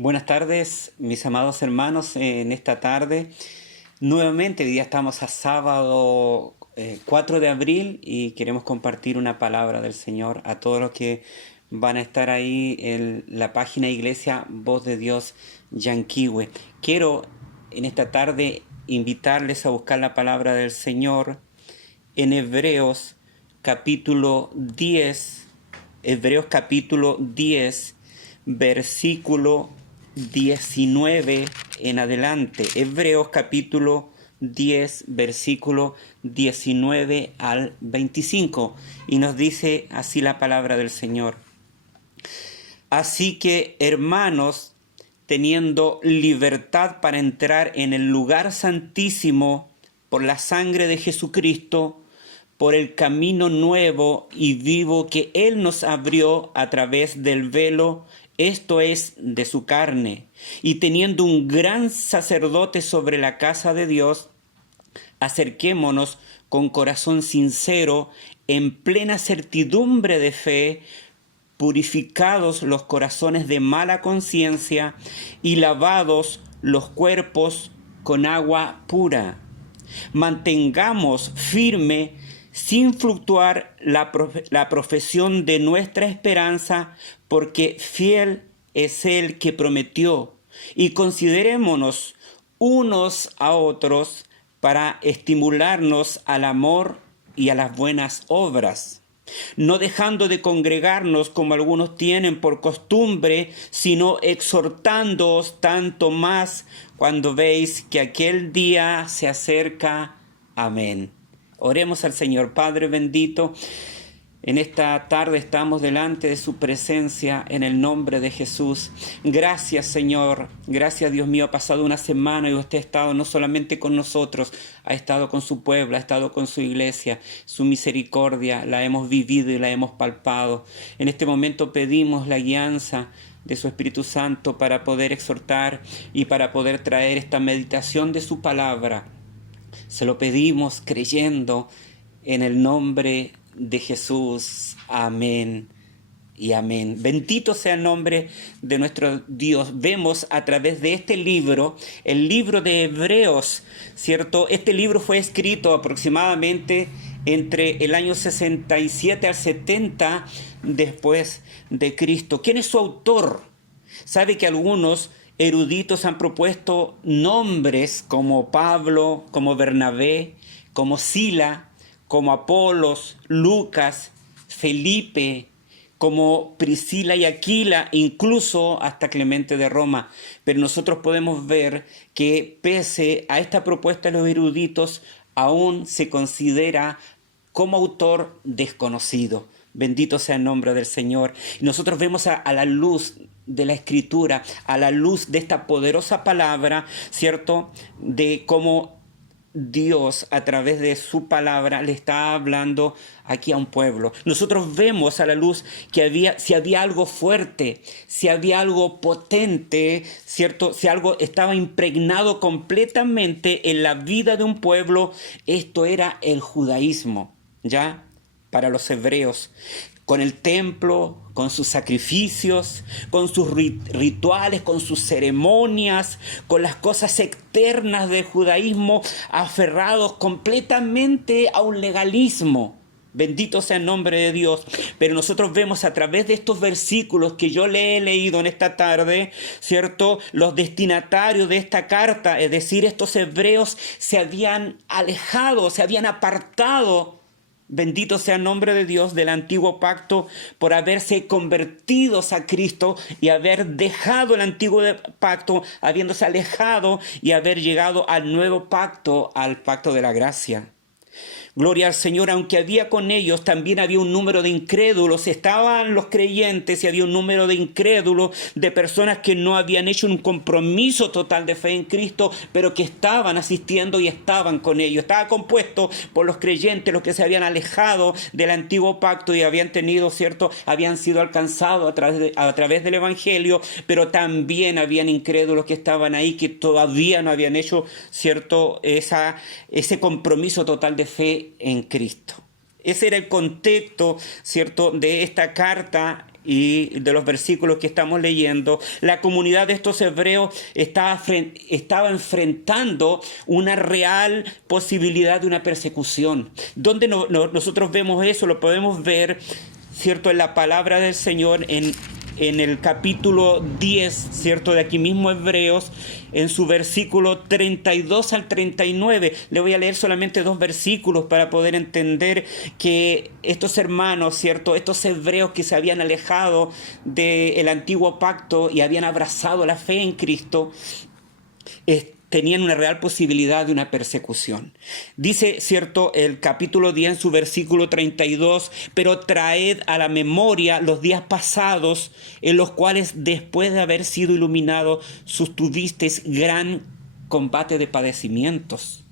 Buenas tardes, mis amados hermanos, en esta tarde. Nuevamente, hoy día estamos a sábado 4 de abril y queremos compartir una palabra del Señor a todos los que van a estar ahí en la página Iglesia Voz de Dios Yanquihue. Quiero en esta tarde invitarles a buscar la palabra del Señor en Hebreos capítulo 10, versículo 19 en adelante. Hebreos capítulo 10, versículo 19 al 25. Y nos dice así la palabra del Señor. Así que, hermanos, teniendo libertad para entrar en el lugar santísimo por la sangre de Jesucristo, por el camino nuevo y vivo que Él nos abrió a través del velo, esto es, de su carne, y teniendo un gran sacerdote sobre la casa de Dios, acerquémonos con corazón sincero, en plena certidumbre de fe, purificados los corazones de mala conciencia y lavados los cuerpos con agua pura. Mantengamos firme, sin fluctuar, la profesión de nuestra esperanza, porque fiel es el que prometió. Y considerémonos unos a otros para estimularnos al amor y a las buenas obras, no dejando de congregarnos como algunos tienen por costumbre, sino exhortándoos tanto más cuando veis que aquel día se acerca. Amén. Oremos al Señor. Padre bendito, en esta tarde estamos delante de su presencia en el nombre de Jesús. Gracias, Señor. Gracias, Dios mío. Ha pasado una semana y usted ha estado no solamente con nosotros, ha estado con su pueblo, ha estado con su iglesia. Su misericordia la hemos vivido y la hemos palpado. En este momento pedimos la guianza de su Espíritu Santo para poder exhortar y para poder traer esta meditación de su palabra. Se lo pedimos creyendo en el nombre de Jesús. Amén y amén. Bendito sea el nombre de nuestro Dios. Vemos a través de este libro, el libro de Hebreos, ¿cierto? Este libro fue escrito aproximadamente entre el año 67 al 70 después de Cristo. ¿Quién es su autor? Sabe que algunos eruditos han propuesto nombres como Pablo, como Bernabé, como Sila, como Apolos, Lucas, Felipe, como Priscila y Aquila, incluso hasta Clemente de Roma. Pero nosotros podemos ver que pese a esta propuesta de los eruditos, aún se considera como autor desconocido. Bendito sea el nombre del Señor. Y nosotros vemos a la luz de la Escritura, a la luz de esta poderosa palabra, ¿cierto? De cómo Dios a través de su palabra le está hablando aquí a un pueblo. Nosotros vemos a la luz que si había algo fuerte, si había algo potente, ¿cierto? Si algo estaba impregnado completamente en la vida de un pueblo, esto era el judaísmo, ¿ya? Para los hebreos, con el templo, con sus sacrificios, con sus rituales, con sus ceremonias, con las cosas externas del judaísmo, aferrados completamente a un legalismo. Bendito sea el nombre de Dios. Pero nosotros vemos a través de estos versículos que yo le he leído en esta tarde, ¿cierto? Los destinatarios de esta carta, es decir, estos hebreos se habían alejado, se habían apartado. Bendito sea el nombre de Dios del antiguo pacto por haberse convertidos a Cristo y haber dejado el antiguo pacto, habiéndose alejado y haber llegado al nuevo pacto, al pacto de la gracia. Gloria al Señor, aunque había con ellos, también había un número de incrédulos. Estaban los creyentes y había un número de incrédulos, de personas que no habían hecho un compromiso total de fe en Cristo, pero que estaban asistiendo y estaban con ellos. Estaba compuesto por los creyentes, los que se habían alejado del antiguo pacto y habían tenido, ¿cierto? Habían sido alcanzados a través del Evangelio, pero también habían incrédulos que estaban ahí, que todavía no habían hecho, ¿cierto? Ese compromiso total de fe en Cristo. Ese era el contexto, ¿cierto?, de esta carta y de los versículos que estamos leyendo, la comunidad de estos hebreos estaba enfrentando una real posibilidad de una persecución. ¿Dónde nosotros vemos eso? Lo podemos ver, ¿cierto?, en la palabra del Señor, en el capítulo 10, ¿cierto?, de aquí mismo Hebreos, en su versículo 32 al 39. Le voy a leer solamente 2 versículos para poder entender que estos hermanos, ¿cierto?, estos hebreos que se habían alejado del antiguo pacto y habían abrazado la fe en Cristo, tenían una real posibilidad de una persecución. Dice, cierto, el capítulo 10 en su versículo 32, pero traed a la memoria los días pasados en los cuales después de haber sido iluminados sostuvisteis gran combate de padecimientos.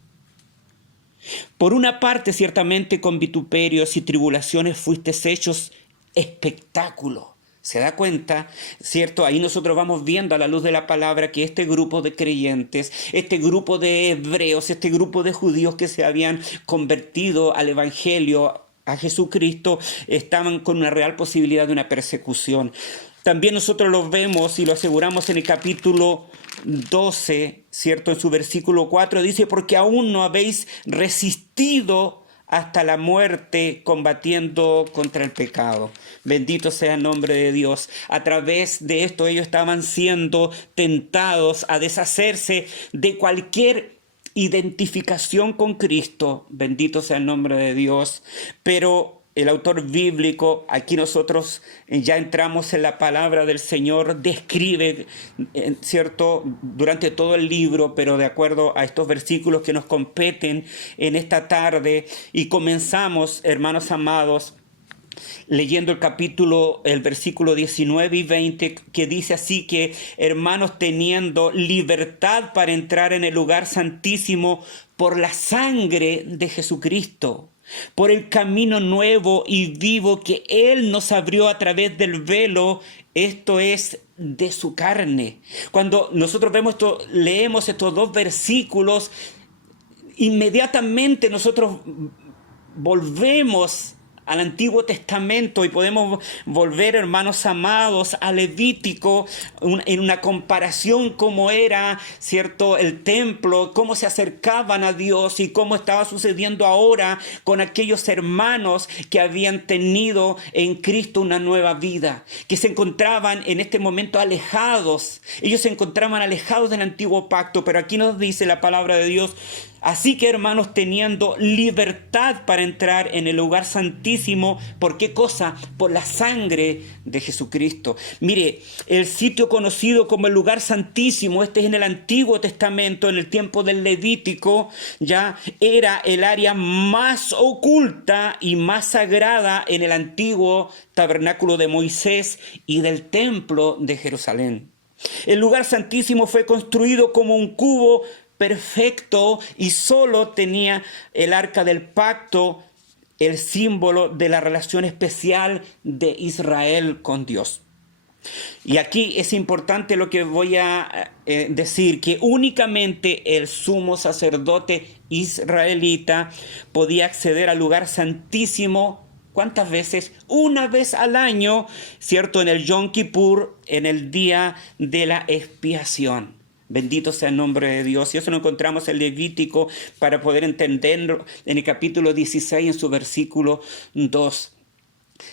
Por una parte, ciertamente con vituperios y tribulaciones fuisteis hechos espectáculo. ¿Se da cuenta? ¿Cierto? Ahí nosotros vamos viendo a la luz de la palabra que este grupo de creyentes, este grupo de hebreos, este grupo de judíos que se habían convertido al evangelio, a Jesucristo, estaban con una real posibilidad de una persecución. También nosotros lo vemos y lo aseguramos en el capítulo 12, ¿cierto? En su versículo 4 dice, porque aún no habéis resistido hasta la muerte combatiendo contra el pecado. Bendito sea el nombre de Dios. A través de esto ellos estaban siendo tentados a deshacerse de cualquier identificación con Cristo. Bendito sea el nombre de Dios. Pero el autor bíblico, aquí nosotros ya entramos en la palabra del Señor, describe, ¿cierto?, durante todo el libro, pero de acuerdo a estos versículos que nos competen en esta tarde. Y comenzamos, hermanos amados, leyendo el versículo 19 y 20, que dice así que, hermanos, teniendo libertad para entrar en el lugar santísimo por la sangre de Jesucristo, por el camino nuevo y vivo que Él nos abrió a través del velo, esto es, de su carne. Cuando nosotros leemos estos 2 versículos, inmediatamente nosotros volvemos al Antiguo Testamento y podemos volver, hermanos amados, a Levítico, en una comparación cómo era, ¿cierto?, el templo, cómo se acercaban a Dios y cómo estaba sucediendo ahora con aquellos hermanos que habían tenido en Cristo una nueva vida, que se encontraban en este momento alejados. Ellos se encontraban alejados del antiguo pacto, pero aquí nos dice la palabra de Dios: así que, hermanos, teniendo libertad para entrar en el lugar santísimo, ¿por qué cosa? Por la sangre de Jesucristo. Mire, el sitio conocido como el lugar santísimo, este es en el Antiguo Testamento, en el tiempo del Levítico, ya era el área más oculta y más sagrada en el antiguo tabernáculo de Moisés y del templo de Jerusalén. El lugar santísimo fue construido como un cubo perfecto y solo tenía el arca del pacto, el símbolo de la relación especial de Israel con Dios. Y aquí es importante lo que voy a decir, que únicamente el sumo sacerdote israelita podía acceder al lugar santísimo. ¿Cuántas veces? Una vez al año, ¿cierto? En el Yom Kippur, en el día de la expiación. Bendito sea el nombre de Dios. Y eso lo encontramos en Levítico para poder entenderlo en el capítulo 16, en su versículo 2.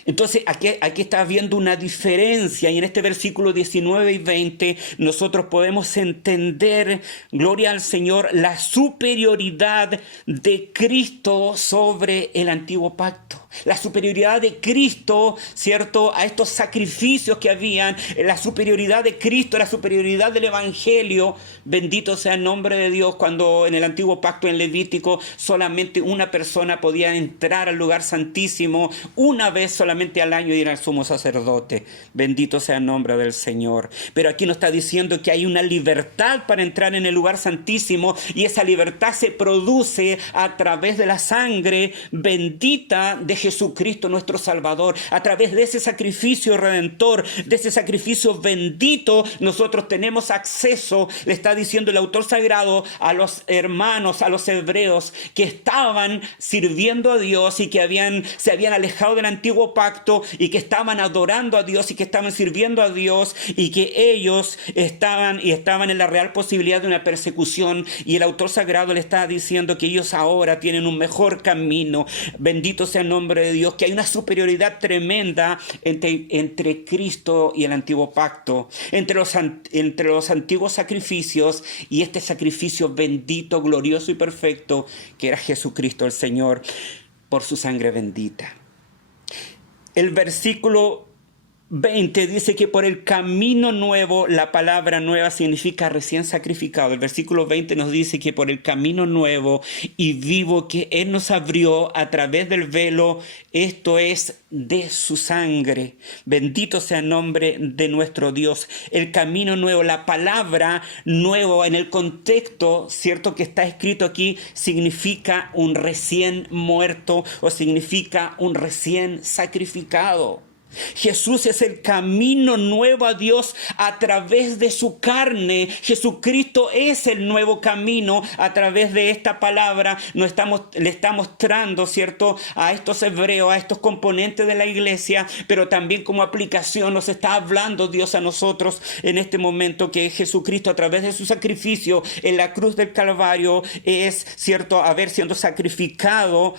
Entonces aquí está viendo una diferencia, y en este versículo 19 y 20 nosotros podemos entender, gloria al Señor, la superioridad de Cristo sobre el antiguo pacto. La superioridad de Cristo, ¿cierto?, a estos sacrificios que habían, la superioridad de Cristo, la superioridad del Evangelio. Bendito sea el nombre de Dios. Cuando en el antiguo pacto, en Levítico, solamente una persona podía entrar al lugar santísimo una vez solamente al año, y era el sumo sacerdote. Bendito sea el nombre del Señor. Pero aquí nos está diciendo que hay una libertad para entrar en el lugar santísimo, y esa libertad se produce a través de la sangre bendita de Jesucristo nuestro Salvador. A través de ese sacrificio redentor, de ese sacrificio bendito, nosotros tenemos acceso, le está diciendo el autor sagrado, a los hermanos, a los hebreos que estaban sirviendo a Dios y que se habían alejado del antiguo pacto y que estaban adorando a Dios y que estaban sirviendo a Dios y que ellos estaban en la real posibilidad de una persecución, y el autor sagrado le está diciendo que ellos ahora tienen un mejor camino. Bendito sea el nombre de Dios, que hay una superioridad tremenda entre Cristo y el antiguo pacto, entre los antiguos sacrificios y este sacrificio bendito, glorioso y perfecto que era Jesucristo el Señor por su sangre bendita. El versículo 20 dice que por el camino nuevo, la palabra nueva significa recién sacrificado. El versículo 20 nos dice que por el camino nuevo y vivo que Él nos abrió a través del velo, esto es de su sangre. Bendito sea el nombre de nuestro Dios. El camino nuevo, la palabra nuevo en el contexto, cierto que está escrito aquí, significa un recién muerto o significa un recién sacrificado. Jesús es el camino nuevo a Dios a través de su carne. Jesucristo es el nuevo camino. A través de esta palabra le está mostrando, ¿cierto?, a estos hebreos, a estos componentes de la iglesia, pero también como aplicación nos está hablando Dios a nosotros en este momento, que Jesucristo a través de su sacrificio en la cruz del Calvario es, ¿cierto?, haber sido sacrificado,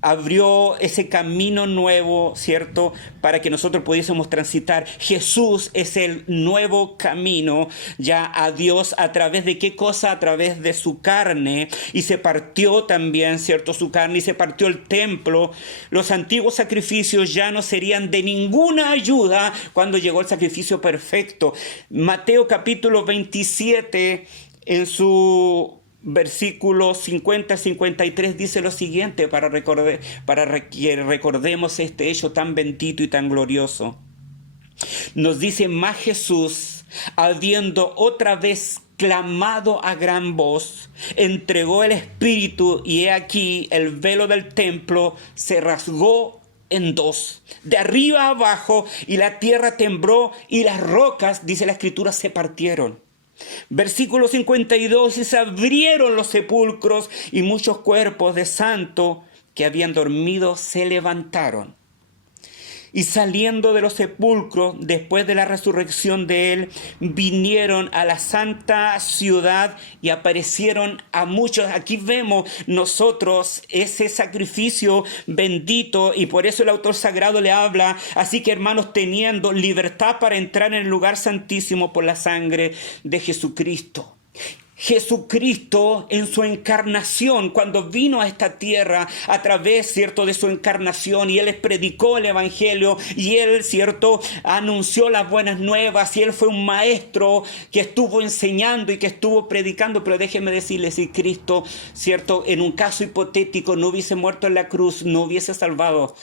abrió ese camino nuevo, ¿cierto?, para que nosotros pudiésemos transitar. Jesús es el nuevo camino ya a Dios. ¿A través de qué cosa? A través de su carne. Y se partió también, ¿cierto?, su carne, y se partió el templo. Los antiguos sacrificios ya no serían de ninguna ayuda cuando llegó el sacrificio perfecto. Mateo capítulo 27, en su versículo 50-53 dice lo siguiente, para que recordemos este hecho tan bendito y tan glorioso. Nos dice: mas Jesús, habiendo otra vez clamado a gran voz, entregó el espíritu, y he aquí el velo del templo se rasgó en dos, de arriba a abajo, y la tierra tembló y las rocas, dice la escritura, se partieron. Versículo 52, y se abrieron los sepulcros, y muchos cuerpos de santos que habían dormido se levantaron. Y saliendo de los sepulcros, después de la resurrección de él, vinieron a la santa ciudad y aparecieron a muchos. Aquí vemos nosotros ese sacrificio bendito, y por eso el autor sagrado le habla: así que, hermanos, teniendo libertad para entrar en el lugar santísimo por la sangre de Jesucristo. Jesucristo en su encarnación, cuando vino a esta tierra a través, ¿cierto?, de su encarnación, y Él les predicó el Evangelio, y Él, ¿cierto?, anunció las buenas nuevas, y Él fue un maestro que estuvo enseñando y que estuvo predicando. Pero déjenme decirles, si Cristo, ¿cierto?, en un caso hipotético no hubiese muerto en la cruz, no hubiese salvado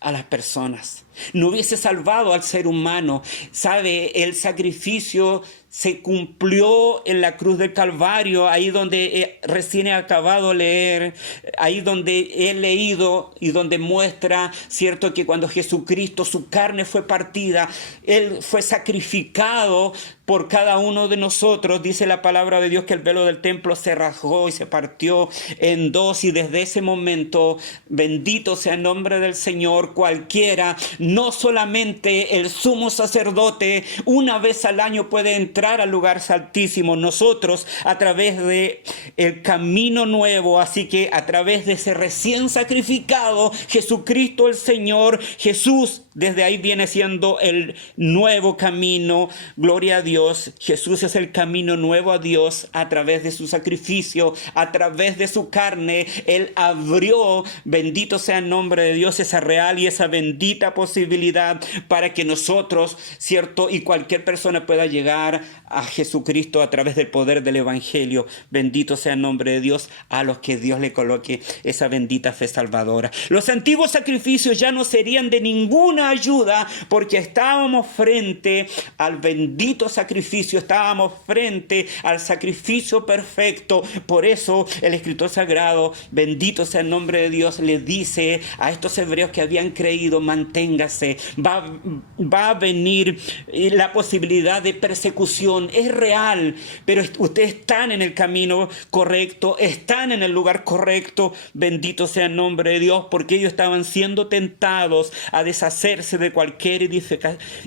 a las personas, no hubiese salvado al ser humano. ¿Sabe? El sacrificio se cumplió en la cruz del Calvario, ahí donde recién he acabado de leer, ahí donde he leído y donde muestra, ¿cierto?, que cuando Jesucristo, su carne fue partida, Él fue sacrificado por cada uno de nosotros. Dice la palabra de Dios que el velo del templo se rasgó y se partió en dos, y desde ese momento, bendito sea el nombre del Señor, cualquiera, no solamente el sumo sacerdote, una vez al año puede entrar al lugar santísimo. Nosotros, a través de el camino nuevo, así que a través de ese recién sacrificado Jesucristo el Señor, Jesús, desde ahí viene siendo el nuevo camino. Gloria a Dios. Jesús es el camino nuevo a Dios a través de su sacrificio, a través de su carne. Él abrió, bendito sea el nombre de Dios, esa real y esa bendita posibilidad para que nosotros, ¿cierto?, y cualquier persona pueda llegar a Jesucristo a través del poder del Evangelio. Bendito sea el nombre de Dios, a los que Dios le coloque esa bendita fe salvadora. Los antiguos sacrificios ya no serían de ninguna ninguna ayuda, porque estábamos frente al bendito sacrificio, estábamos frente al sacrificio perfecto. Por eso el escritor sagrado, bendito sea el nombre de Dios, le dice a estos hebreos que habían creído: manténgase, va a venir la posibilidad de persecución, es real, pero ustedes están en el camino correcto, están en el lugar correcto, bendito sea el nombre de Dios, porque ellos estaban siendo tentados a deshacerse de cualquier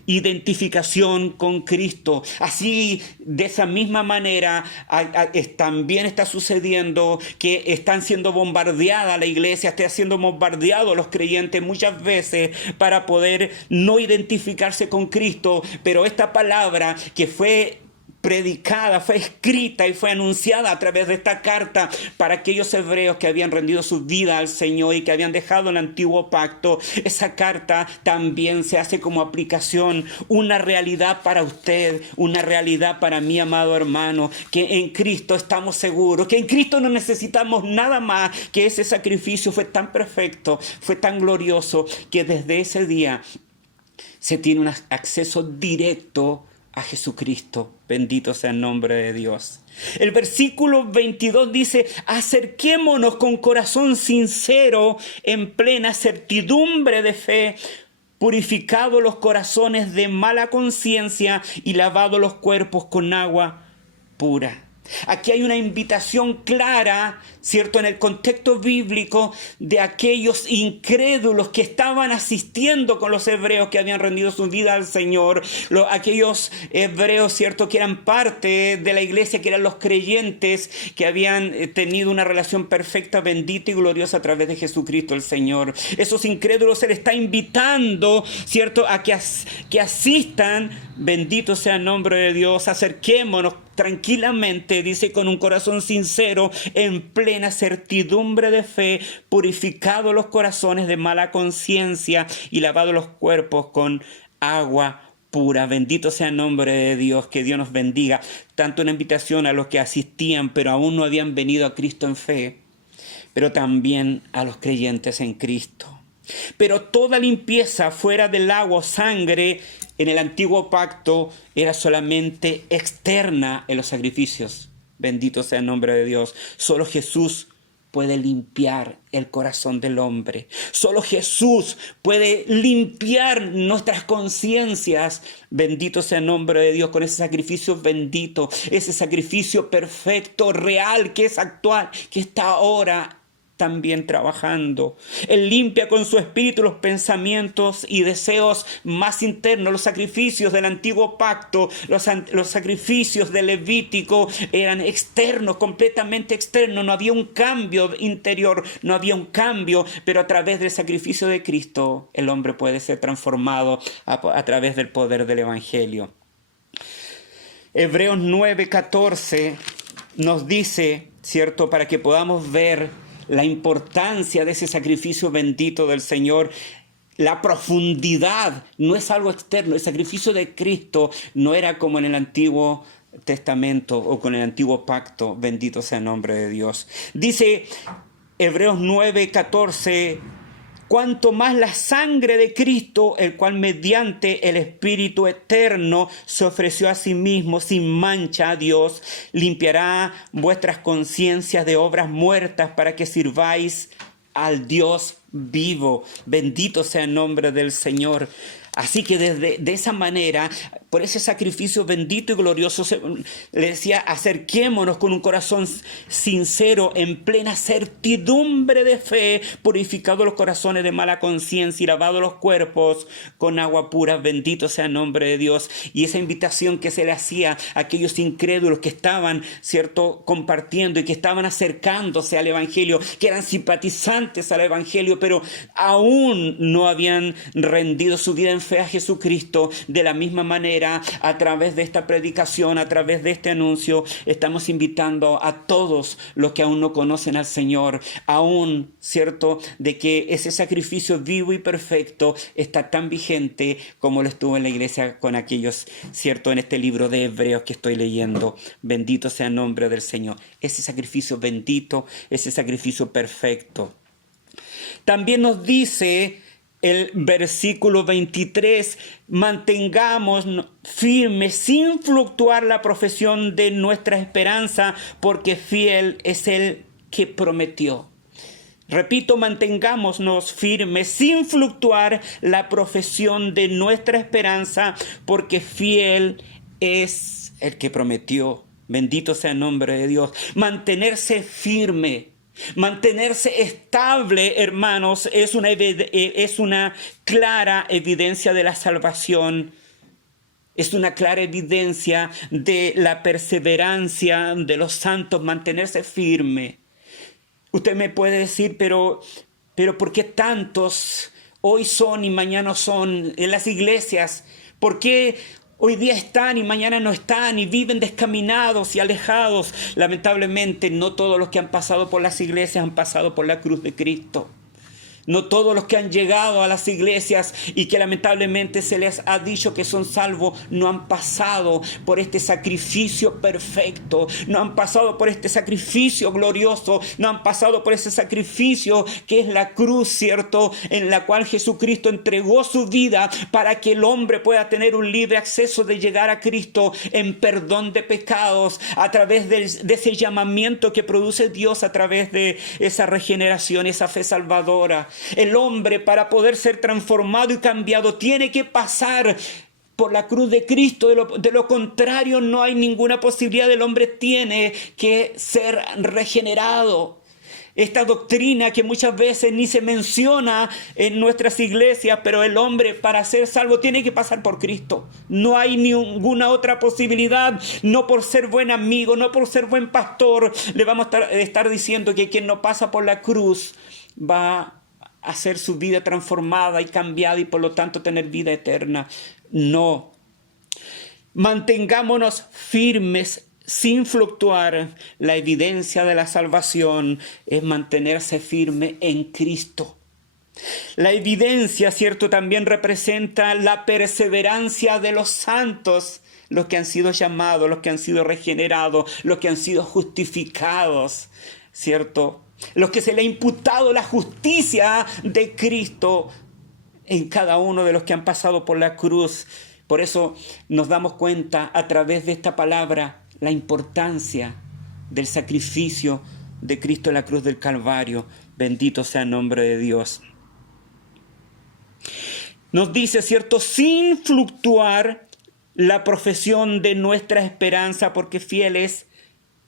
identificación con Cristo. Así, de esa misma manera, también está sucediendo que están siendo bombardeada la iglesia, está siendo bombardeados los creyentes muchas veces para poder no identificarse con Cristo, pero esta palabra que fue predicada, fue escrita y fue anunciada a través de esta carta para aquellos hebreos que habían rendido su vida al Señor y que habían dejado el antiguo pacto. Esa carta también se hace como aplicación, una realidad para usted, una realidad para mi amado hermano, que en Cristo estamos seguros, que en Cristo no necesitamos nada más, que ese sacrificio fue tan perfecto, fue tan glorioso, que desde ese día se tiene un acceso directo a Jesucristo. Bendito sea el nombre de Dios. El versículo 22 dice: acerquémonos con corazón sincero, en plena certidumbre de fe, purificados los corazones de mala conciencia y lavados los cuerpos con agua pura. Aquí hay una invitación clara, ¿cierto?, en el contexto bíblico, de aquellos incrédulos que estaban asistiendo con los hebreos que habían rendido su vida al Señor, aquellos hebreos, ¿cierto?, que eran parte de la iglesia, que eran los creyentes, que habían tenido una relación perfecta, bendita y gloriosa a través de Jesucristo el Señor. Esos incrédulos se les está invitando, ¿cierto?, a que asistan, bendito sea el nombre de Dios, acerquémonos tranquilamente, dice, con un corazón sincero, en plena certidumbre de fe, purificados los corazones de mala conciencia y lavados los cuerpos con agua pura. Bendito sea el nombre de Dios, que Dios nos bendiga. Tanto una invitación a los que asistían pero aún no habían venido a Cristo en fe, pero también a los creyentes en Cristo. Pero toda limpieza fuera del agua o sangre en el antiguo pacto era solamente externa en los sacrificios. Bendito sea el nombre de Dios. Solo Jesús puede limpiar el corazón del hombre. Solo Jesús puede limpiar nuestras conciencias. Bendito sea el nombre de Dios, con ese sacrificio bendito, ese sacrificio perfecto, real, que es actual, que está ahora también trabajando. Él limpia con su espíritu los pensamientos y deseos más internos. Los sacrificios del antiguo pacto, los sacrificios del Levítico eran externos, completamente externos. No había un cambio interior, no había un cambio, pero a través del sacrificio de Cristo el hombre puede ser transformado a través del poder del Evangelio. Hebreos 9:14 nos dice, ¿cierto?, para que podamos ver la importancia de ese sacrificio bendito del Señor. La profundidad no es algo externo. El sacrificio de Cristo no era como en el Antiguo Testamento o con el Antiguo Pacto. Bendito sea el nombre de Dios. Dice Hebreos 9:14: cuanto más la sangre de Cristo, el cual mediante el Espíritu eterno se ofreció a sí mismo sin mancha a Dios, limpiará vuestras conciencias de obras muertas para que sirváis al Dios vivo. Bendito sea el nombre del Señor. Así que de esa manera, por ese sacrificio bendito y glorioso, le decía: acerquémonos con un corazón sincero, en plena certidumbre de fe, purificados los corazones de mala conciencia y lavados los cuerpos con agua pura. Bendito sea el nombre de Dios. Y esa invitación que se le hacía a aquellos incrédulos que estaban, ¿cierto?, compartiendo y que estaban acercándose al Evangelio, que eran simpatizantes al Evangelio, pero aún no habían rendido su vida en fe a Jesucristo. De la misma manera, a través de esta predicación, a través de este anuncio, estamos invitando a todos los que aún no conocen al Señor, aún, ¿cierto?, de que ese sacrificio vivo y perfecto está tan vigente como lo estuvo en la iglesia con aquellos, ¿cierto?, en este libro de Hebreos que estoy leyendo. Bendito sea el nombre del Señor. Ese sacrificio bendito, ese sacrificio perfecto. También nos dice el versículo 23, mantengamos firmes sin fluctuar la profesión de nuestra esperanza, porque fiel es el que prometió. Repito, mantengámonos firmes sin fluctuar la profesión de nuestra esperanza, porque fiel es el que prometió. Bendito sea el nombre de Dios. Mantenerse firme, mantenerse estable, hermanos, es una clara evidencia de la salvación. Es una clara evidencia de la perseverancia de los santos, mantenerse firme. Usted me puede decir, pero ¿por qué tantos hoy son y mañana no son en las iglesias? ¿Por qué hoy día están y mañana no están y viven descaminados y alejados? Lamentablemente, no todos los que han pasado por las iglesias han pasado por la cruz de Cristo. No todos los que han llegado a las iglesias y que lamentablemente se les ha dicho que son salvos no han pasado por este sacrificio perfecto, no han pasado por este sacrificio glorioso, no han pasado por ese sacrificio que es la cruz, ¿cierto? En la cual Jesucristo entregó su vida para que el hombre pueda tener un libre acceso de llegar a Cristo en perdón de pecados a través de ese llamamiento que produce Dios a través de esa regeneración, esa fe salvadora. El hombre, para poder ser transformado y cambiado, tiene que pasar por la cruz de Cristo. De lo contrario, no hay ninguna posibilidad. El hombre tiene que ser regenerado. Esta doctrina que muchas veces ni se menciona en nuestras iglesias, pero el hombre, para ser salvo, tiene que pasar por Cristo. No hay ninguna otra posibilidad. No por ser buen amigo, no por ser buen pastor, le vamos a estar diciendo que quien no pasa por la cruz va hacer su vida transformada y cambiada y por lo tanto tener vida eterna. No. Mantengámonos firmes sin fluctuar. La evidencia de la salvación es mantenerse firme en Cristo. La evidencia, ¿cierto?, también representa la perseverancia de los santos, los que han sido llamados, los que han sido regenerados, los que han sido justificados, ¿cierto? Los que se le ha imputado la justicia de Cristo en cada uno de los que han pasado por la cruz. Por eso nos damos cuenta a través de esta palabra la importancia del sacrificio de Cristo en la cruz del Calvario. Bendito sea el nombre de Dios. Nos dice, ¿cierto?, sin fluctuar la profesión de nuestra esperanza, porque fiel es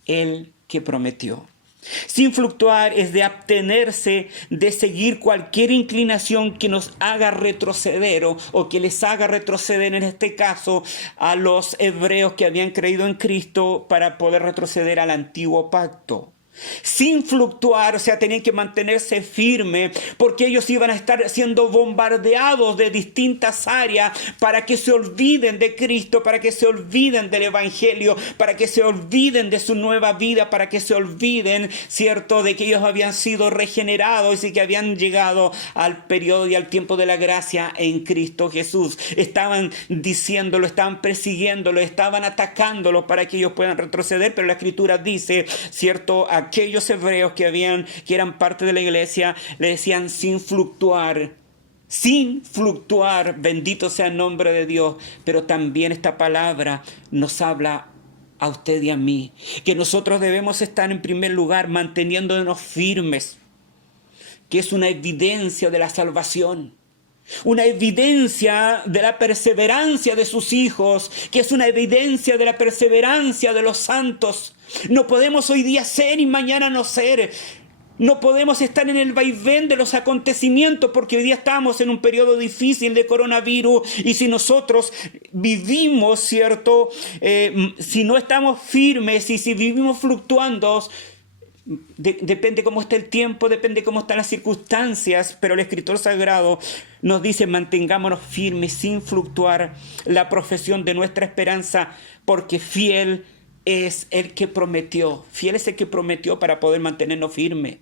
el que prometió. Sin fluctuar es de abstenerse de seguir cualquier inclinación que nos haga retroceder o que les haga retroceder, en este caso, a los hebreos que habían creído en Cristo para poder retroceder al antiguo pacto. Sin fluctuar, o sea, tenían que mantenerse firme porque ellos iban a estar siendo bombardeados de distintas áreas para que se olviden de Cristo, para que se olviden del Evangelio, para que se olviden de su nueva vida, para que se olviden, ¿cierto?, de que ellos habían sido regenerados y que habían llegado al periodo y al tiempo de la gracia en Cristo Jesús. Estaban diciéndolo, estaban persiguiéndolo, estaban atacándolo para que ellos puedan retroceder, pero la Escritura dice, ¿cierto?, aquellos hebreos que eran parte de la iglesia, le decían sin fluctuar, bendito sea el nombre de Dios. Pero también esta palabra nos habla a usted y a mí, que nosotros debemos estar en primer lugar manteniéndonos firmes, que es una evidencia de la salvación. Una evidencia de la perseverancia de sus hijos, que es una evidencia de la perseverancia de los santos. No podemos hoy día ser y mañana no ser. No podemos estar en el vaivén de los acontecimientos, porque hoy día estamos en un periodo difícil de coronavirus, y si nosotros vivimos, ¿cierto?, si no estamos firmes y si vivimos fluctuando, depende cómo está el tiempo, depende cómo están las circunstancias, pero el Escritor Sagrado nos dice, mantengámonos firmes sin fluctuar la profesión de nuestra esperanza, porque fiel es el que prometió. Fiel es el que prometió para poder mantenernos firmes.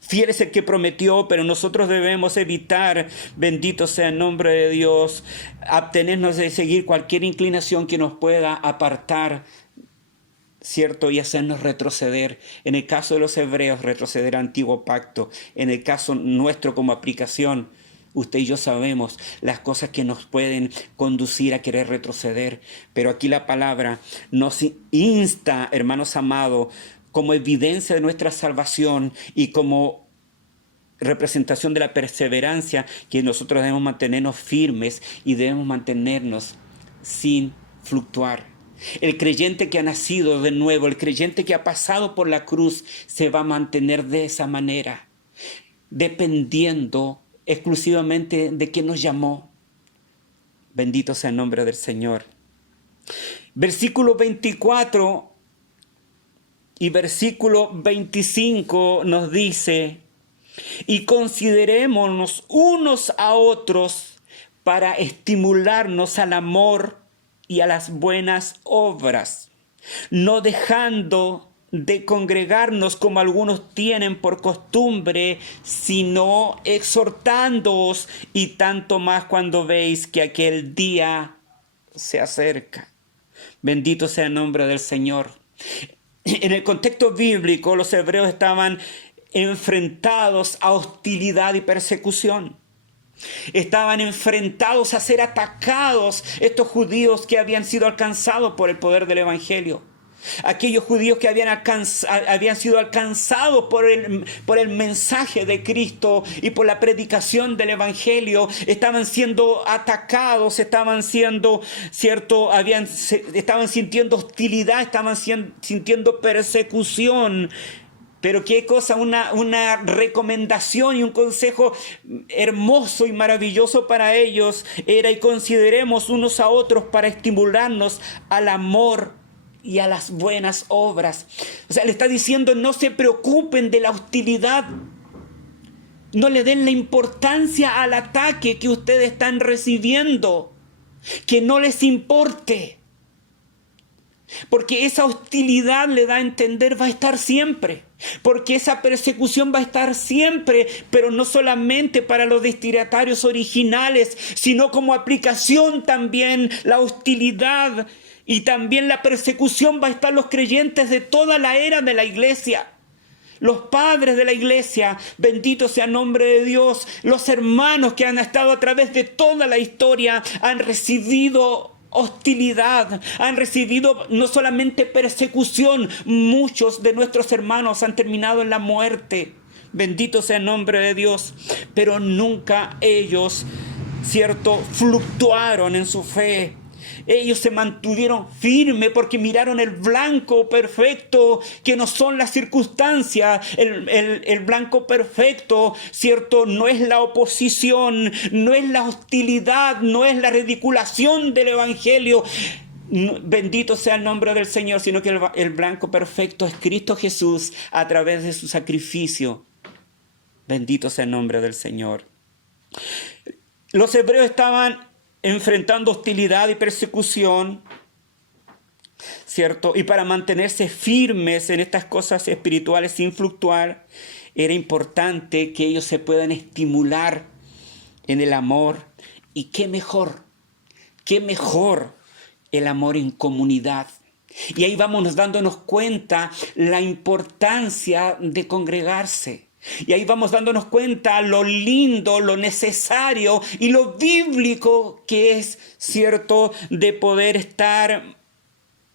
Fiel es el que prometió, pero nosotros debemos evitar, bendito sea el nombre de Dios, abstenernos de seguir cualquier inclinación que nos pueda apartar, ¿cierto?, y hacernos retroceder. En el caso de los hebreos, retroceder al antiguo pacto. En el caso nuestro como aplicación, Usted y yo sabemos las cosas que nos pueden conducir a querer retroceder, pero aquí la palabra nos insta, hermanos amados, como evidencia de nuestra salvación y como representación de la perseverancia, que nosotros debemos mantenernos firmes y debemos mantenernos sin fluctuar. El creyente que ha nacido de nuevo, el creyente que ha pasado por la cruz, se va a mantener de esa manera, dependiendo exclusivamente de quien nos llamó. Bendito sea el nombre del Señor. Versículo 24 y versículo 25 nos dice: y considerémonos unos a otros para estimularnos al amor y a las buenas obras, no dejando de congregarnos como algunos tienen por costumbre, sino exhortándoos, y tanto más cuando veis que aquel día se acerca. Bendito sea el nombre del Señor. En el contexto bíblico, los hebreos estaban enfrentados a hostilidad y persecución. Estaban enfrentados a ser atacados estos judíos que habían sido alcanzados por el poder del Evangelio. Aquellos judíos que habían sido alcanzados por el mensaje de Cristo y por la predicación del Evangelio, estaban siendo atacados, estaban sintiendo hostilidad, estaban sintiendo persecución. Pero qué cosa, una recomendación y un consejo hermoso y maravilloso para ellos era: y consideremos unos a otros para estimularnos al amor y a las buenas obras. O sea, le está diciendo: no se preocupen de la hostilidad, no le den la importancia al ataque que ustedes están recibiendo, que no les importe, porque esa hostilidad, le da a entender, va a estar siempre. Porque esa persecución va a estar siempre, pero no solamente para los destinatarios originales, sino como aplicación también. La hostilidad y también la persecución va a estar los creyentes de toda la era de la iglesia. Los padres de la iglesia, bendito sea el nombre de Dios, los hermanos que han estado a través de toda la historia, han recibido hostilidad, han recibido no solamente persecución, muchos de nuestros hermanos han terminado en la muerte, bendito sea el nombre de Dios, pero nunca ellos, fluctuaron en su fe. Ellos se mantuvieron firmes porque miraron el blanco perfecto, que no son las circunstancias. El blanco perfecto, no es la oposición, no es la hostilidad, no es la ridiculación del Evangelio. Bendito sea el nombre del Señor, sino que el blanco perfecto es Cristo Jesús a través de su sacrificio. Bendito sea el nombre del Señor. Los hebreos estaban enfrentando hostilidad y persecución, ¿cierto? Y para mantenerse firmes en estas cosas espirituales sin fluctuar, era importante que ellos se puedan estimular en el amor. Y qué mejor el amor en comunidad. Y ahí vamos dándonos cuenta la importancia de congregarse. Y ahí vamos dándonos cuenta lo lindo, lo necesario y lo bíblico que es, de poder estar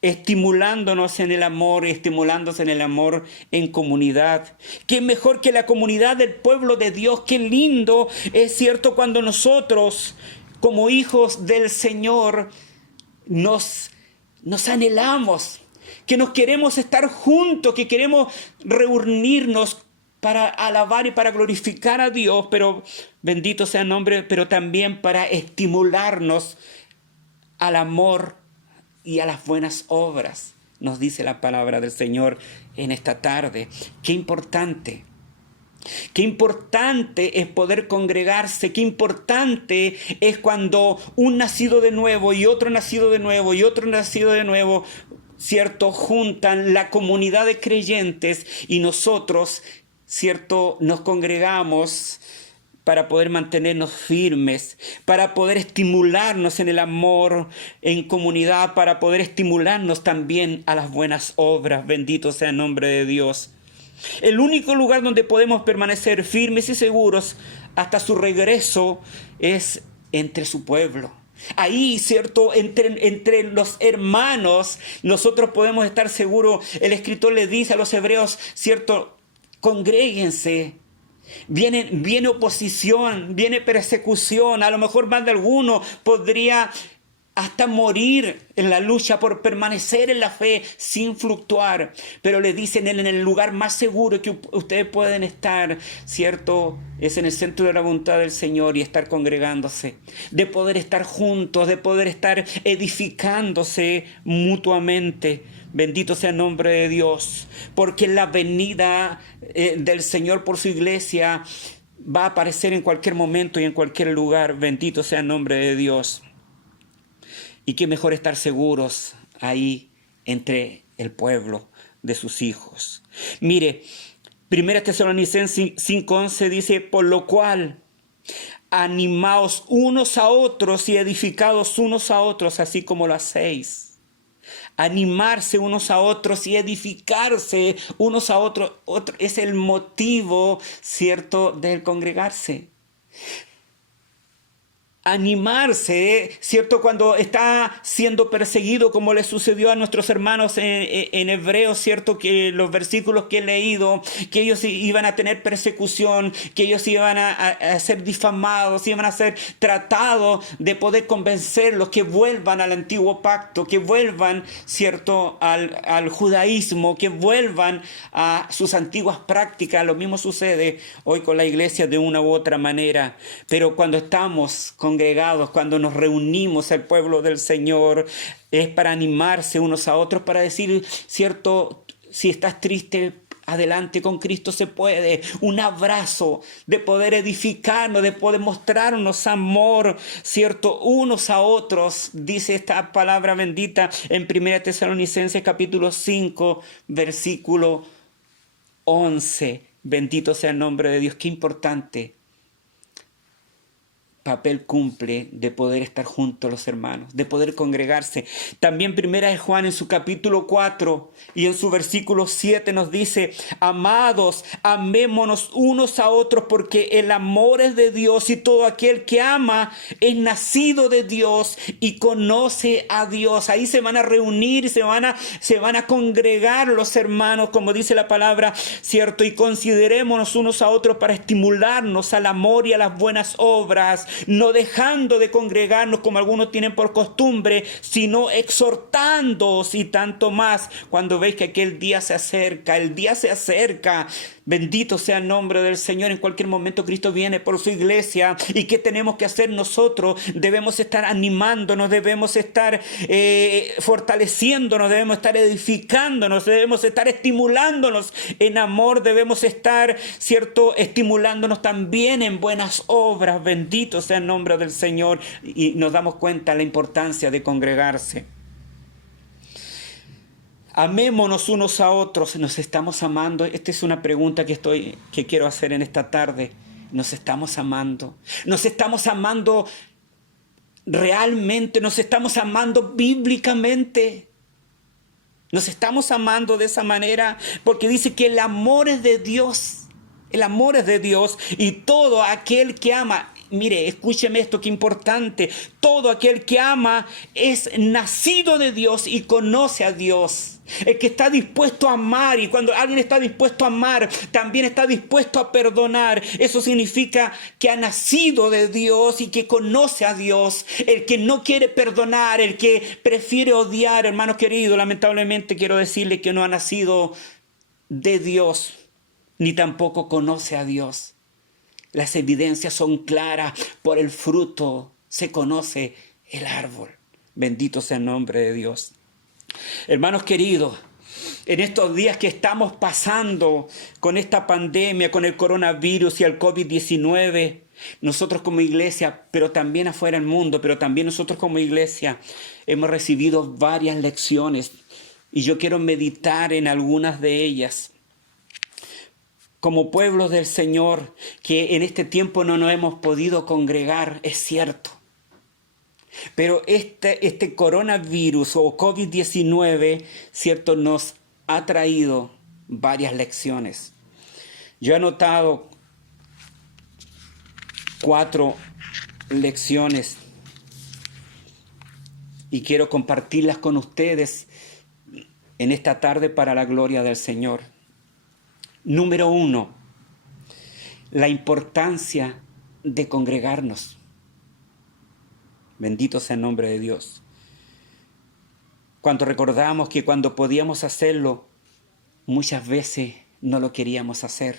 estimulándonos en el amor, estimulándose en el amor en comunidad. Qué mejor que la comunidad del pueblo de Dios. Qué lindo es, cuando nosotros, como hijos del Señor, nos anhelamos, que nos queremos estar juntos, que queremos reunirnos para alabar y para glorificar a Dios, pero bendito sea el nombre, pero también para estimularnos al amor y a las buenas obras, nos dice la palabra del Señor en esta tarde. Qué importante es poder congregarse, qué importante es cuando un nacido de nuevo y otro nacido de nuevo y otro nacido de nuevo, juntan la comunidad de creyentes y nosotros, nos congregamos para poder mantenernos firmes, para poder estimularnos en el amor, en comunidad, para poder estimularnos también a las buenas obras. Bendito sea el nombre de Dios. El único lugar donde podemos permanecer firmes y seguros hasta su regreso es entre su pueblo. Ahí, ¿cierto? Entre los hermanos, nosotros podemos estar seguros. El escritor le dice a los hebreos, ¿cierto? Congréguense. Viene oposición, viene persecución. A lo mejor más de alguno podría hasta morir en la lucha por permanecer en la fe sin fluctuar. Pero le dicen en el lugar más seguro que ustedes pueden estar, ¿cierto? Es en el centro de la voluntad del Señor y estar congregándose, de poder estar juntos, de poder estar edificándose mutuamente. Bendito sea el nombre de Dios, porque la venida del Señor por su iglesia va a aparecer en cualquier momento y en cualquier lugar. Bendito sea el nombre de Dios. Y qué mejor estar seguros ahí entre el pueblo de sus hijos. Mire, 1 Tesalonicenses 5:11 dice, por lo cual, animaos unos a otros y edificados unos a otros, así como lo hacéis. Animarse unos a otros y edificarse unos a otros es el motivo, ¿cierto?, del congregarse. Animarse, ¿cierto? Cuando está siendo perseguido, como le sucedió a nuestros hermanos en Hebreos, ¿cierto? Que los versículos que he leído, que ellos iban a tener persecución, que ellos iban a ser difamados, iban a ser tratados, de poder convencerlos que vuelvan al antiguo pacto, que vuelvan, ¿cierto?, al judaísmo, que vuelvan a sus antiguas prácticas. Lo mismo sucede hoy con la iglesia de una u otra manera. Pero cuando estamos congregados, cuando nos reunimos al pueblo del Señor, es para animarse unos a otros, para decir, cierto, si estás triste, adelante, con Cristo se puede. Un abrazo, de poder edificarnos, de poder mostrarnos amor, cierto, unos a otros, dice esta palabra bendita en 1 Tesalonicenses capítulo 5, versículo 11. Bendito sea el nombre de Dios. Qué importante papel cumple de poder estar juntos los hermanos, de poder congregarse. También Primera de Juan en su capítulo 4 y en su versículo 7 nos dice, amados, amémonos unos a otros porque el amor es de Dios y todo aquel que ama es nacido de Dios y conoce a Dios. Ahí se van a reunir, se van a congregar los hermanos, como dice la palabra, ¿cierto? Y considerémonos unos a otros para estimularnos al amor y a las buenas obras, no dejando de congregarnos como algunos tienen por costumbre, sino exhortándoos, y tanto más cuando veis que aquel día se acerca. El día se acerca. Bendito sea el nombre del Señor. En cualquier momento Cristo viene por su iglesia. ¿Y qué tenemos que hacer nosotros? Debemos estar animándonos, debemos estar fortaleciéndonos, debemos estar edificándonos, debemos estar estimulándonos en amor, debemos estar, ¿cierto?, estimulándonos también en buenas obras. Bendito sea el nombre del Señor. Y nos damos cuenta de la importancia de congregarse. Amémonos unos a otros. ¿Nos estamos amando? Esta es una pregunta que quiero hacer en esta tarde. ¿Nos estamos amando? ¿Nos estamos amando realmente? ¿Nos estamos amando bíblicamente? ¿Nos estamos amando de esa manera? Porque dice que el amor es de Dios. El amor es de Dios y todo aquel que ama. Mire, escúcheme esto, qué importante. Todo aquel que ama es nacido de Dios y conoce a Dios. El que está dispuesto a amar, y cuando alguien está dispuesto a amar, también está dispuesto a perdonar. Eso significa que ha nacido de Dios y que conoce a Dios. El que no quiere perdonar, el que prefiere odiar, hermano querido, lamentablemente quiero decirle que no ha nacido de Dios, ni tampoco conoce a Dios. Las evidencias son claras. Por el fruto se conoce el árbol. Bendito sea el nombre de Dios. Hermanos queridos, en estos días que estamos pasando con esta pandemia, con el coronavirus y el COVID-19, nosotros como iglesia, pero también afuera del mundo, pero también nosotros como iglesia, hemos recibido varias lecciones y yo quiero meditar en algunas de ellas. Como pueblos del Señor, que en este tiempo no nos hemos podido congregar, es cierto. Pero este coronavirus o COVID-19, cierto, nos ha traído varias lecciones. Yo he notado 4 lecciones y quiero compartirlas con ustedes en esta tarde para la gloria del Señor. Número 1, la importancia de congregarnos. Bendito sea el nombre de Dios. Cuando recordamos que cuando podíamos hacerlo, muchas veces no lo queríamos hacer.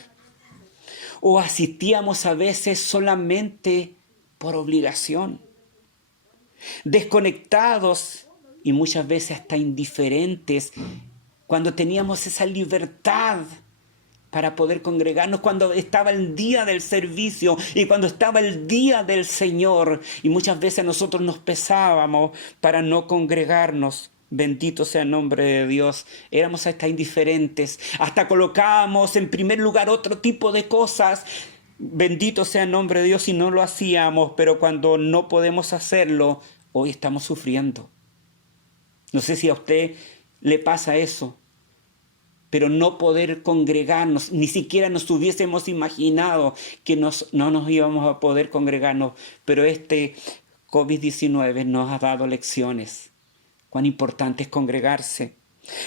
O asistíamos a veces solamente por obligación. Desconectados y muchas veces hasta indiferentes cuando teníamos esa libertad para poder congregarnos, cuando estaba el día del servicio y cuando estaba el día del Señor. Y muchas veces nosotros nos pesábamos para no congregarnos. Bendito sea el nombre de Dios. Éramos hasta indiferentes. Hasta colocábamos en primer lugar otro tipo de cosas. Bendito sea el nombre de Dios y no lo hacíamos. Pero cuando no podemos hacerlo, hoy estamos sufriendo. No sé si a usted le pasa eso. Pero no poder congregarnos, ni siquiera nos hubiésemos imaginado que no nos íbamos a poder congregarnos. Pero este COVID-19 nos ha dado lecciones. Cuán importante es congregarse.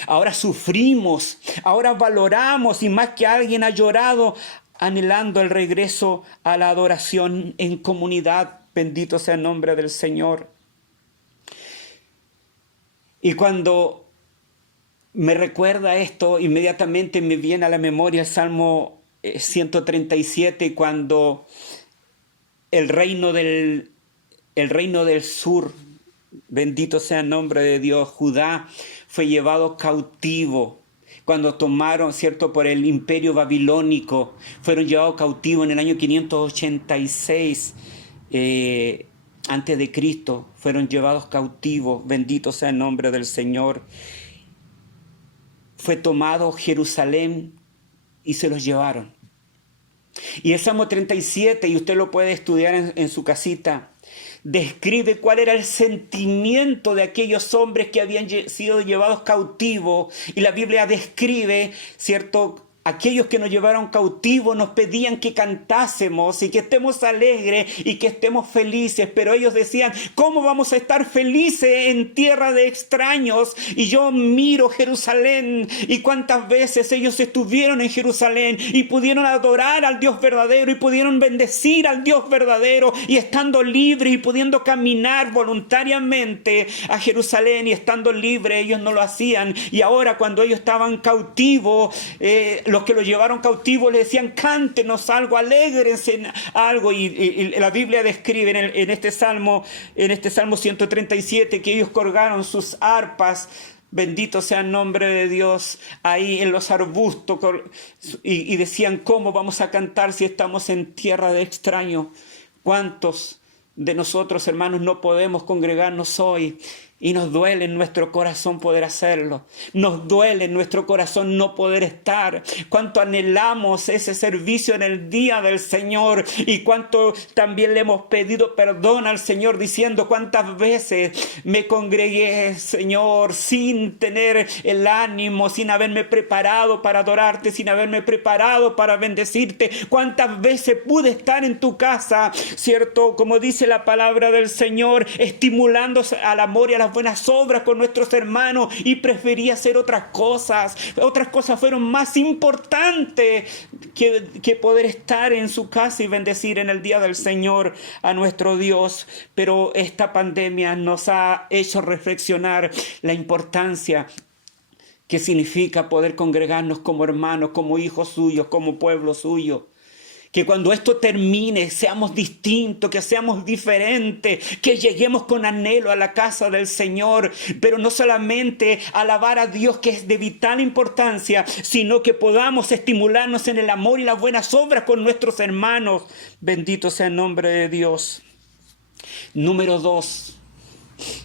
Ahora sufrimos, ahora valoramos y más que alguien ha llorado anhelando el regreso a la adoración en comunidad. Bendito sea el nombre del Señor. Y cuando me recuerda esto, inmediatamente me viene a la memoria el Salmo 137, cuando el reino del sur, bendito sea el nombre de Dios, Judá, fue llevado cautivo. Cuando tomaron, ¿cierto?, por el imperio babilónico, fueron llevados cautivos en el año 586 antes de Cristo, fueron llevados cautivos, bendito sea el nombre del Señor. Fue tomado Jerusalén y se los llevaron. Y el Salmo 37, y usted lo puede estudiar en su casita, describe cuál era el sentimiento de aquellos hombres que habían sido llevados cautivos. Y la Biblia describe, ¿cierto?, aquellos que nos llevaron cautivos nos pedían que cantásemos y que estemos alegres y que estemos felices. Pero ellos decían, ¿cómo vamos a estar felices en tierra de extraños? Y yo miro Jerusalén y cuántas veces ellos estuvieron en Jerusalén y pudieron adorar al Dios verdadero y pudieron bendecir al Dios verdadero y estando libres y pudiendo caminar voluntariamente a Jerusalén y estando libres, ellos no lo hacían. Y ahora cuando ellos estaban cautivos, los que los llevaron cautivos les decían, cántenos algo, alégrense algo. Y la Biblia describe en este Salmo 137 que ellos colgaron sus arpas, bendito sea el nombre de Dios, ahí en los arbustos, y decían, ¿cómo vamos a cantar si estamos en tierra de extraños? ¿Cuántos de nosotros, hermanos, no podemos congregarnos hoy? Y nos duele en nuestro corazón poder hacerlo. Nos duele en nuestro corazón no poder estar. Cuánto anhelamos ese servicio en el día del Señor. Y cuánto también le hemos pedido perdón al Señor diciendo cuántas veces me congregué, Señor, sin tener el ánimo, sin haberme preparado para adorarte, sin haberme preparado para bendecirte. Cuántas veces pude estar en tu casa, ¿cierto? Como dice la palabra del Señor, estimulándose al amor y a las buenas obras con nuestros hermanos, y preferí hacer otras cosas. Otras cosas fueron más importantes que poder estar en su casa y bendecir en el día del Señor a nuestro Dios. Pero esta pandemia nos ha hecho reflexionar la importancia que significa poder congregarnos como hermanos, como hijos suyos, como pueblo suyo. Que cuando esto termine seamos distintos, que seamos diferentes, que lleguemos con anhelo a la casa del Señor, pero no solamente alabar a Dios, que es de vital importancia, sino que podamos estimularnos en el amor y las buenas obras con nuestros hermanos. Bendito sea el nombre de Dios. Número 2,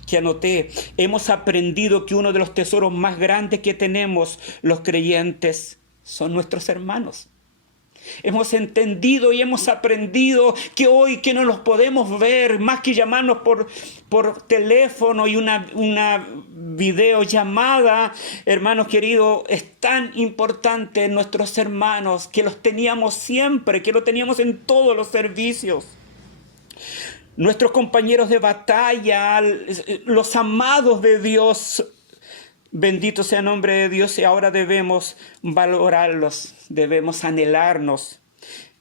que anoté, hemos aprendido que uno de los tesoros más grandes que tenemos los creyentes son nuestros hermanos. Hemos entendido y hemos aprendido que hoy que no los podemos ver, más que llamarnos por teléfono y una videollamada, hermanos queridos, es tan importante nuestros hermanos, que los teníamos siempre, que los teníamos en todos los servicios. nuestros compañeros de batalla, los amados de Dios. Bendito sea el nombre de Dios, y ahora debemos valorarlos, debemos anhelarnos,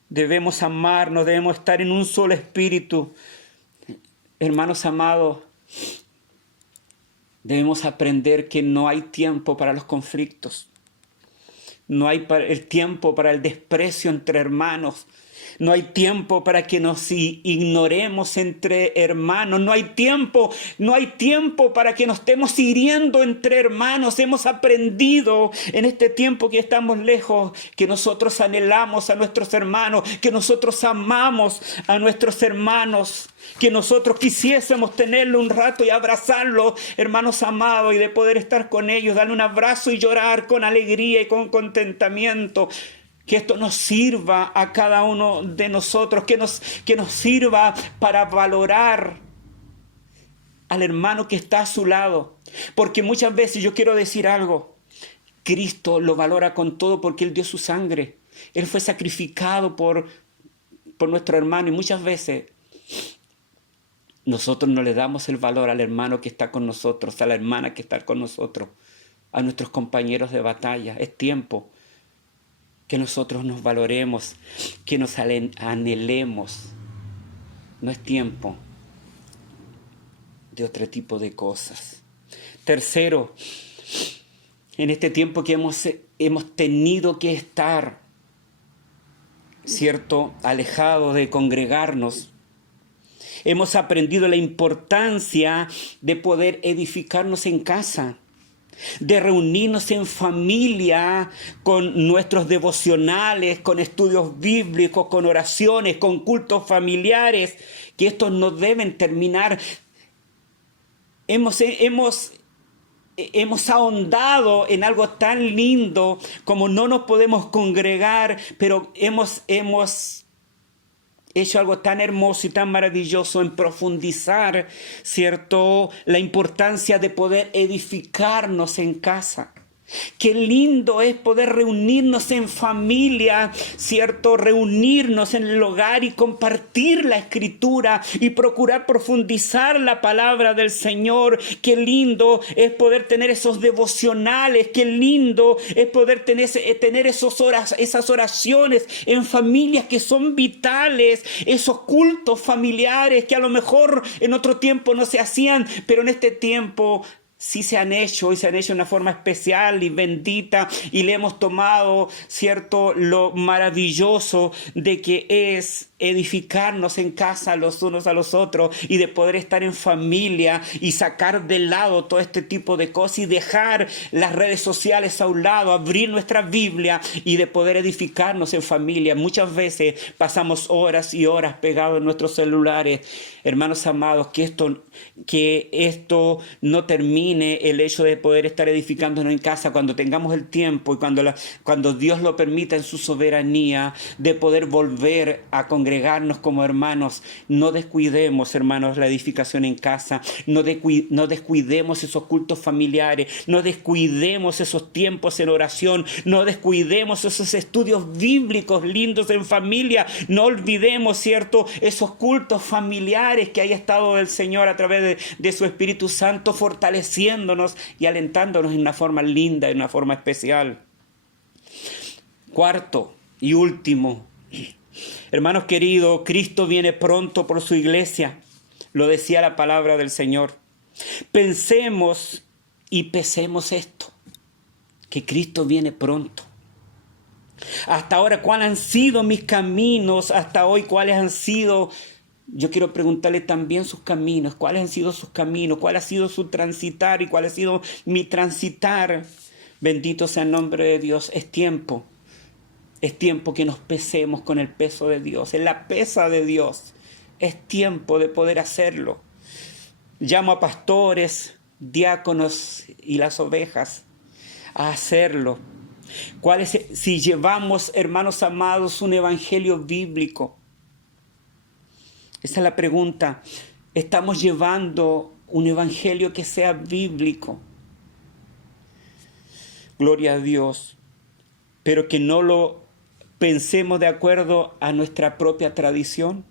debemos amarnos, debemos estar en un solo espíritu. Hermanos amados, debemos aprender que no hay tiempo para los conflictos, no hay el tiempo para el desprecio entre hermanos. No hay tiempo para que nos ignoremos entre hermanos. No hay tiempo para que nos estemos hiriendo entre hermanos. Hemos aprendido en este tiempo que estamos lejos, que nosotros anhelamos a nuestros hermanos, que nosotros amamos a nuestros hermanos, que nosotros quisiésemos tenerlo un rato y abrazarlo, hermanos amados, y de poder estar con ellos, darle un abrazo y llorar con alegría y con contentamiento. Que esto nos sirva a cada uno de nosotros, que nos sirva para valorar al hermano que está a su lado. Porque muchas veces, yo quiero decir algo, Cristo lo valora con todo porque Él dio su sangre. Él fue sacrificado por nuestro hermano, y muchas veces nosotros no le damos el valor al hermano que está con nosotros, a la hermana que está con nosotros, a nuestros compañeros de batalla. Es tiempo que nosotros nos valoremos, que nos anhelemos. No es tiempo de otro tipo de cosas. Tercero, en este tiempo que hemos tenido que estar, ¿cierto?, alejados de congregarnos, hemos aprendido la importancia de poder edificarnos en casa, de reunirnos en familia con nuestros devocionales, con estudios bíblicos, con oraciones, con cultos familiares, que estos no deben terminar. Hemos ahondado en algo tan lindo como no nos podemos congregar, pero hemos hecho algo tan hermoso y tan maravilloso en profundizar, ¿cierto?, la importancia de poder edificarnos en casa. Qué lindo es poder reunirnos en familia, ¿cierto? Reunirnos en el hogar y compartir la Escritura y procurar profundizar la palabra del Señor. Qué lindo es poder tener esos devocionales. Qué lindo es poder tener esas oraciones en familias que son vitales. Esos cultos familiares que a lo mejor en otro tiempo no se hacían, pero en este tiempo sí se han hecho, y se han hecho de una forma especial y bendita, y le hemos tomado, ¿cierto?, lo maravilloso de que es edificarnos en casa los unos a los otros, y de poder estar en familia y sacar de lado todo este tipo de cosas y dejar las redes sociales a un lado, abrir nuestra Biblia y de poder edificarnos en familia. Muchas veces pasamos horas y horas pegados en nuestros celulares. Hermanos amados, que esto no termine, el hecho de poder estar edificándonos en casa cuando tengamos el tiempo y cuando Dios lo permita en su soberanía, de poder volver a congregarnos como hermanos. No descuidemos, hermanos, la edificación en casa, no descuidemos esos cultos familiares, no descuidemos esos tiempos en oración, no descuidemos esos estudios bíblicos lindos en familia, no olvidemos, ¿cierto?, esos cultos familiares que haya estado el Señor a través de su Espíritu Santo fortaleciéndonos y alentándonos en una forma linda, en una forma especial. Cuarto y último, hermanos queridos, Cristo viene pronto por su iglesia. Lo decía la palabra del Señor. Pensemos y pesemos esto, que Cristo viene pronto. Hasta ahora, ¿cuáles han sido mis caminos? Hasta hoy, ¿cuáles han sido? Yo quiero preguntarle también sus caminos. ¿Cuáles han sido sus caminos? ¿Cuál ha sido su transitar y cuál ha sido mi transitar? Bendito sea el nombre de Dios. Es tiempo que nos pesemos con el peso de Dios, en la pesa de Dios. Es tiempo de poder hacerlo. Llamo a pastores, diáconos y las ovejas a hacerlo. Si llevamos, hermanos amados, un evangelio bíblico? Esa es la pregunta. ¿Estamos llevando un evangelio que sea bíblico? Gloria a Dios. Pero que no lo pensemos de acuerdo a nuestra propia tradición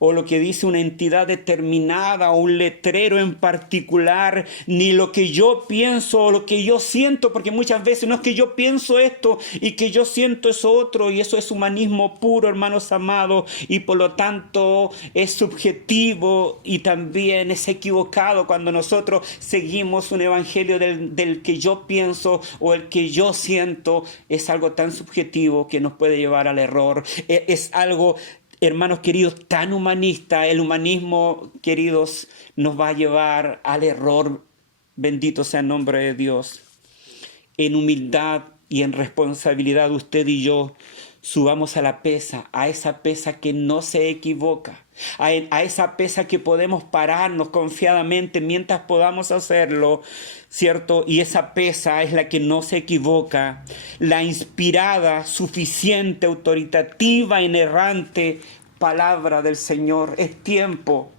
o lo que dice una entidad determinada o un letrero en particular, ni lo que yo pienso o lo que yo siento, porque muchas veces no es que yo pienso esto y que yo siento eso otro, y eso es humanismo puro, hermanos amados, y por lo tanto es subjetivo y también es equivocado cuando nosotros seguimos un evangelio del que yo pienso o el que yo siento. Es algo tan subjetivo que nos puede llevar al error. Es algo, hermanos queridos, tan humanista. El humanismo, queridos, nos va a llevar al error. Bendito sea el nombre de Dios. En humildad y en responsabilidad, usted y yo subamos a la pesa, a esa pesa que no se equivoca, a esa pesa que podemos pararnos confiadamente mientras podamos hacerlo, ¿cierto? Y esa pesa es la que no se equivoca, la inspirada, suficiente, autoritativa, inerrante palabra del Señor. Es tiempo,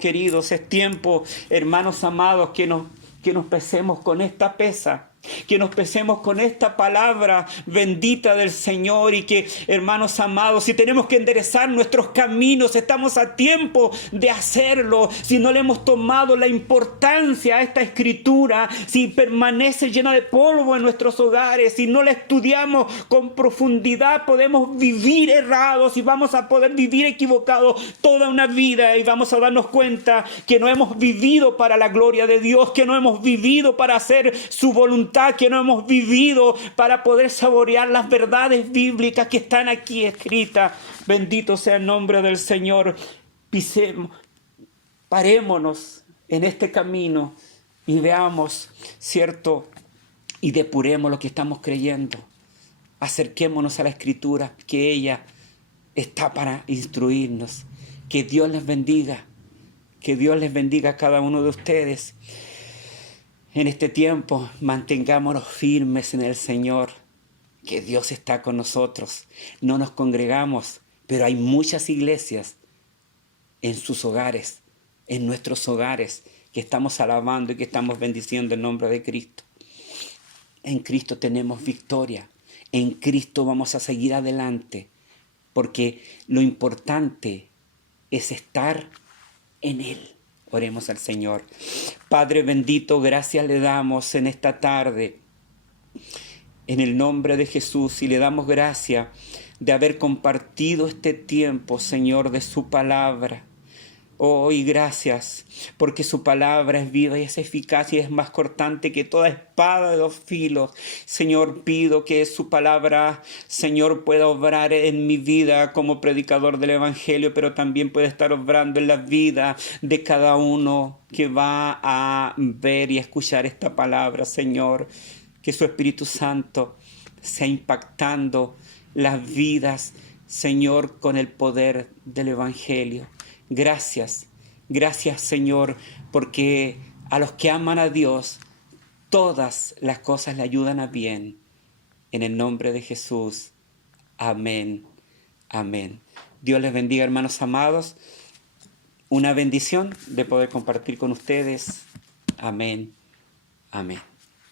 queridos, es tiempo, hermanos amados, que nos pesemos con esta pesa, que nos pesemos con esta palabra bendita del Señor, y que, hermanos amados, si tenemos que enderezar nuestros caminos, estamos a tiempo de hacerlo. Si no le hemos tomado la importancia a esta escritura, si permanece llena de polvo en nuestros hogares, si no la estudiamos con profundidad, podemos vivir errados y vamos a poder vivir equivocados toda una vida, y vamos a darnos cuenta que no hemos vivido para la gloria de Dios, que no hemos vivido para hacer su voluntad, que no hemos vivido para poder saborear las verdades bíblicas que están aquí escritas. Bendito sea el nombre del Señor. Parémonos en este camino y veamos, ¿cierto? Y depuremos lo que estamos creyendo. Acerquémonos a la Escritura, que ella está para instruirnos. Que Dios les bendiga. Que Dios les bendiga a cada uno de ustedes. En este tiempo, mantengámonos firmes en el Señor, que Dios está con nosotros. No nos congregamos, pero hay muchas iglesias en sus hogares, en nuestros hogares, que estamos alabando y que estamos bendiciendo el nombre de Cristo. En Cristo tenemos victoria. En Cristo vamos a seguir adelante, porque lo importante es estar en Él. Oremos al Señor. Padre bendito, gracias le damos en esta tarde, en el nombre de Jesús, y le damos gracias de haber compartido este tiempo, Señor, de su palabra. Oh, y gracias, porque su palabra es viva y es eficaz y es más cortante que toda espada de dos filos. Señor, pido que su palabra, Señor, pueda obrar en mi vida como predicador del Evangelio, pero también puede estar obrando en la vida de cada uno que va a ver y escuchar esta palabra, Señor. Que su Espíritu Santo sea impactando las vidas, Señor, con el poder del Evangelio. Gracias, Señor, porque a los que aman a Dios, todas las cosas le ayudan a bien. En el nombre de Jesús. Amén. Amén. Dios les bendiga, hermanos amados. Una bendición de poder compartir con ustedes. Amén. Amén.